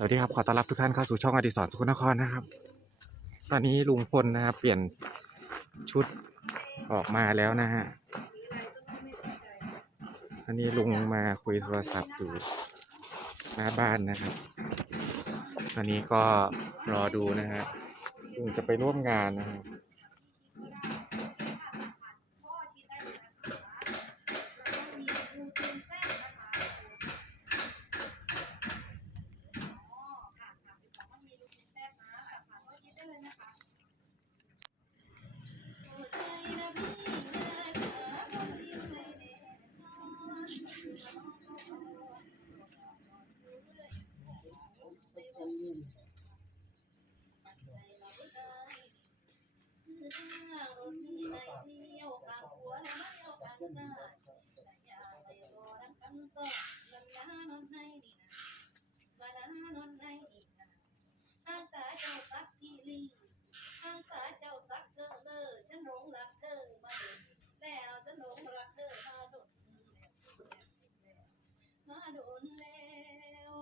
สวัสดีครับ ขอต้อนรับทุกท่านเข้าสู่ช่องอดิศรสุขนครนะครับ ตอนนี้ลุงพลนะครับ เปลี่ยนชุดออกมาแล้วนะฮะอันนี้ลุงมาคุยโทรศัพท์อยู่หน้าบ้านนะครับ ตอนนี้ก็รอดูนะฮะลุงจะไปร่วมงานนะครับ ข้างตาเจ้าสักกีลีข้างตาเจ้าสักเกอเลอฉันหลงรักเธอมาเดินแล้วฉันหลงรักเธอมาโดนมาโดนแล้ว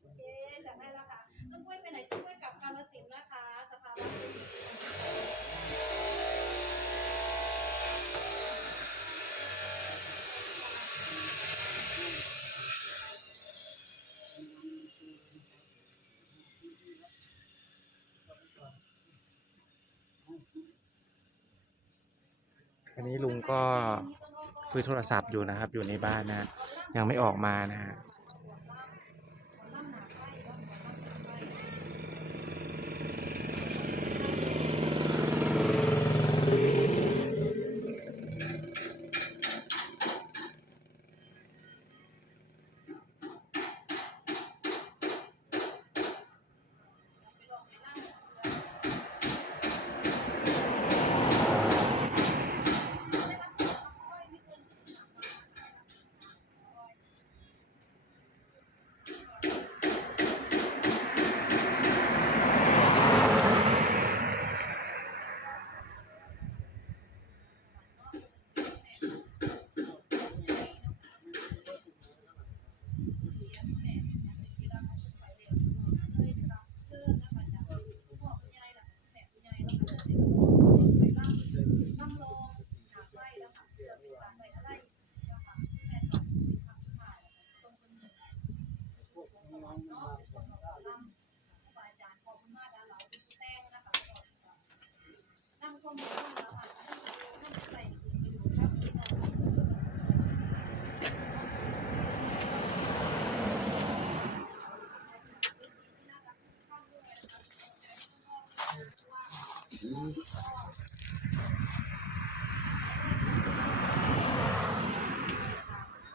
โอเคจัดให้แล้วค่ะต้นกล้วยไปไหนต้นกล้วยกลับกาฬสินธุ์นะคะ สภาวะเป็น อันนี้ลุง ก็คุยโทรศัพท์อยู่นะครับ อยู่ในบ้านนะ ยังไม่ออกมานะฮะ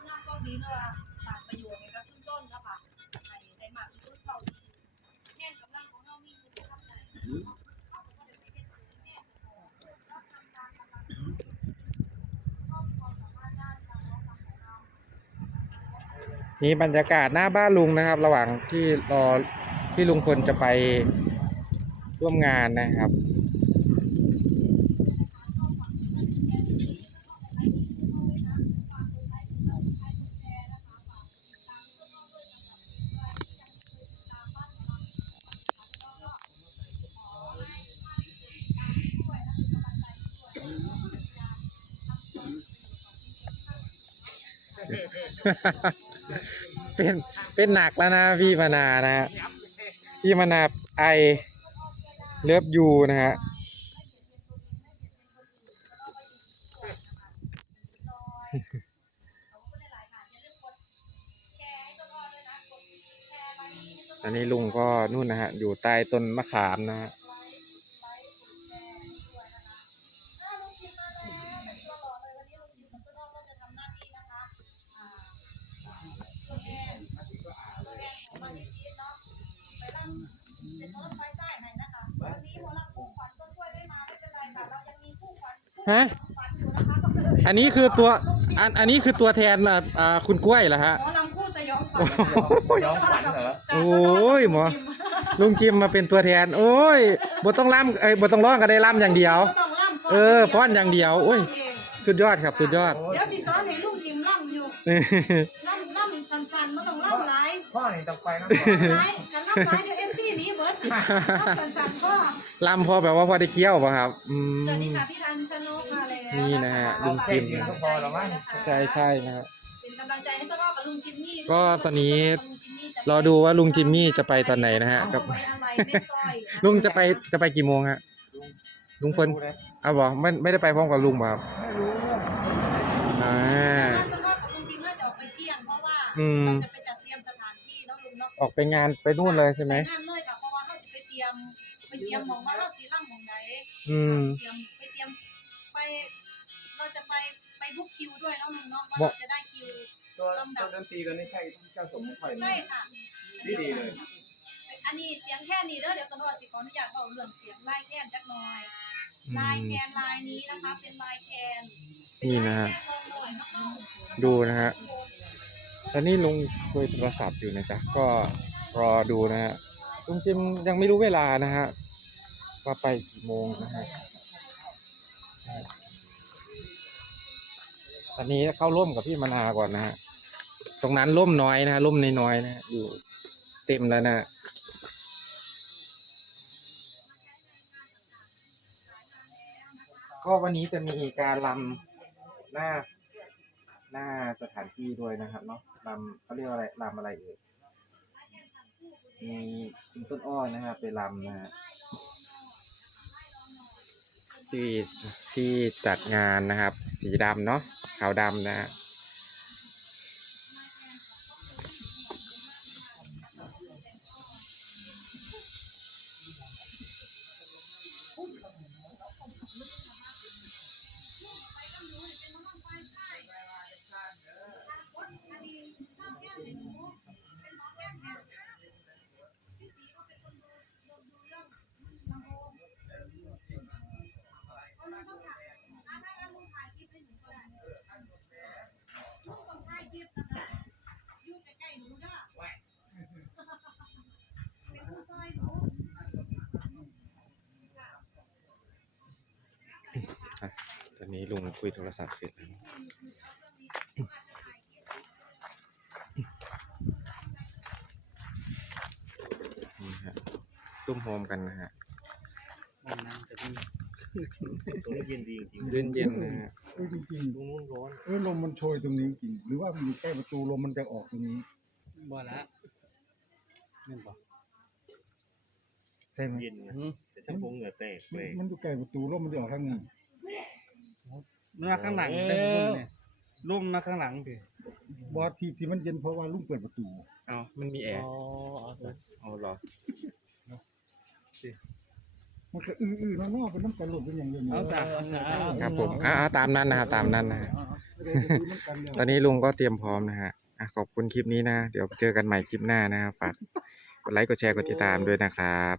งานก็ดีเนาะฝากประโยชน์ให้กับชุมชนนะคะให้ให้มากที่สุดเท่าที่แง่กำลังของเรามีอยู่ทำไหน นี่บรรยากาศหน้าบ้านลุงนะครับ ระหว่างที่รอที่ลุงพลจะไปร่วมงานนะครับ เป็นเป็นหนักแล้วนะพี่มานานะฮะพี่มานาไอเลิฟยูนะฮะอันนี้ลุงก็นู่นนะฮะอยู่ใต้ต้นมะขามนะฮะ ฮะอันนี้คือตัวอันอันนี้คือตัวแทนอ่าอ่าคุณกล้วยเหรอฮะ หมอลำคู่สยองขวัญย้อนขวัญเหรอโอ้ยหมอ ลุงจิมมาเป็นตัวแทน โอ้ยบ่ต้องล่ำเอ้ยบ่ต้องร้องก็ได้ล่ำอย่างเดียว ต้องล่ำเออฟ้อนอย่างเดียวโอ้ย สุดยอดครับสุดยอดเดี๋ยวสิสอนให้ลุงจิมล่ำอยู่ล่ำล่ำสั้นๆไม่ต้องล่ำหลายอพ่อนี่ต้องไปน้ำไม้กันรับไม้เดี๋ยวเอ็มซีนี้เบิร์ดรับสั่นๆก็ ลำพอแบบว่าพอได้เกี้ยวป่ะครับอืมสวัสดีค่ะพี่ทั นชนกมาแล้วนี่นะฮะลุงเจ็จิบมยิงก็พอแล้วมั้งใช่ใช่นะครับเป็นกำลังใจให้ต้นอ้อกับลุงจิมมี่ก็ตอนนี้ลุงจิมมี่จะรอดูว่าลุงจิมมี่จะไปตอนไหนนะฮะกับเอาไว้อะไรแม่สร้อยลุงจะไปจะไปกี่โมงฮะลุงพลเอาบอกไม่ไม่ได้ไปพร้อมกับลุงป่ะครับไม่รู้อ่าแต่ว่าต้นอ้อกับลุงจิมน่าจะออกไปเที่ยงเพราะว่าอืมเราจะไปจัดเตรียมสถานที่เนาะลุงเนาะออกไปงานไปนู่นเลยใช่ไหมปงานเลยค่ะเพราะว่าเขาจะไปเตรียมไปเตรียมหมองว่าเราสีร่ำหมองไหนอืม ไปบุ๊กคิวด้วยเนาะลุงเนาะว่าเราจะได้คิว ตัวตัวดนตรีกันนี่ใช่เจ้าสมไฟใช่ค่ะดีดีเลย อันนี้เสียงแค่นี้เด้อเดี๋ยวตำรวจสิขออนุญาตเอาเรื่องเสียงไล่แค้นจักหน่อยลายแคนลายนี้นะคะ เป็นลายแคนนี่นะฮะแคนลงหน่อยนะคะดูนะฮะ ตอนนี้ลุงคุยโทรศัพท์อยู่นะจ๊ะ ก็รอดูนะฮะ ลุงจิมยังไม่รู้เวลานะฮะ ว่าไปกี่โมงนะฮะต อันนี้เข้าร่วมกับพี่มนาก่อนนะฮะตรงนั้นร่มน้อยนะฮะร่มน้อยๆนะฮะอยู่เต็มแล้วนะฮะก็วันนี้จะมีการลำหน้าหน้าสถานที่ด้วยนะครับเนาะลำเขาเรียกอะไรลำอะไรเอ่ยมีต้นอ้อนะครับไปลำนะฮะ ที่ที่จัดงานนะครับ สีดำเนาะขาวดำนะฮะ ตอนนี้ลุงคุยโทรศัพท์เสร็จแล้วนี่ฮะตุ้มโฮมกันนะฮะตรงนี้เย็นดีจริงเย็นเย็นๆนะฮะเออจริงๆตรงนู้นร้อนๆเออลมมันโชยตรงนี้จริง หรือว่ามันอยู่ใกล้ประตูลมมันจะออกตรงนี้บ่ละนั่นบ่ใช่ไหมเย็นนะแต่ช่างพงเหงื่อแตกเลยมันอยู่ใกล้ประตูลมมันจะออกทางนี้ มันมาข้างหลังได้บ่ลุงเนี่ยลุงมาข้างหลังดิบอสที่ที่มันเย็นเพราะว่าลุงเปิดประตู เอามันมีแออ๋อร์เอาเถอะเอาเหรอมันก็อื้อๆน้องๆเป็นน้ำกันหลุดเป็นอย่างเดียวเอาจ้ะครับผมอ่าตามนั้นนะครับตามนั้นนะฮะไม่ได้จะดูน้ำกันเดียวตอนนี้ลุงก็เตรียมพร้อมนะฮะอะขอบคุณคลิปนี้นะ เดี๋ยวเจอกันใหม่คลิปหน้านะครับฝากกดไลค์กดแชร์กดติดตามด้วยนะครับ